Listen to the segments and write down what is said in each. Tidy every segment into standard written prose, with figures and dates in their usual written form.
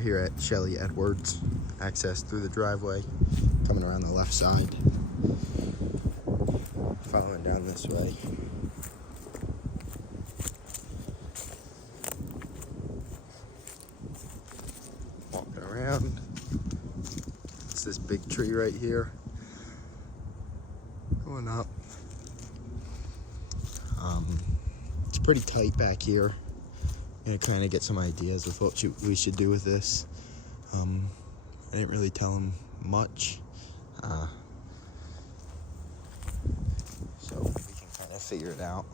here at Shelley Edwards. Access through the driveway, coming around the left side, following down this way. Walking around. It's this big tree right here. Going up. It's pretty tight back here. Gonna kind of get some ideas of what we should do with this. I didn't really tell him much, so we can kind of figure it out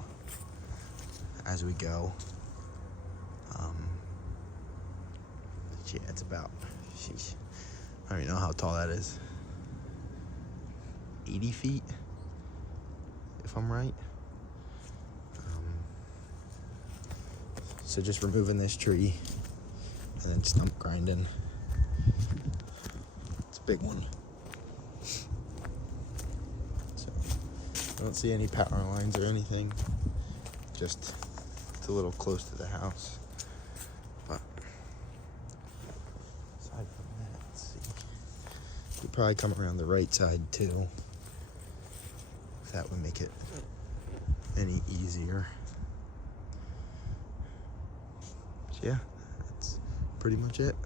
as we go. Yeah, it's about, sheesh, I don't even know how tall that is. 80 feet, if I'm right. So just removing this tree and then stump grinding. It's a big one. So I don't see any power lines or anything. Just it's a little close to the house. But aside from that, let's see. Could probably come around the right side too. If that would make it any easier. Yeah, that's pretty much it.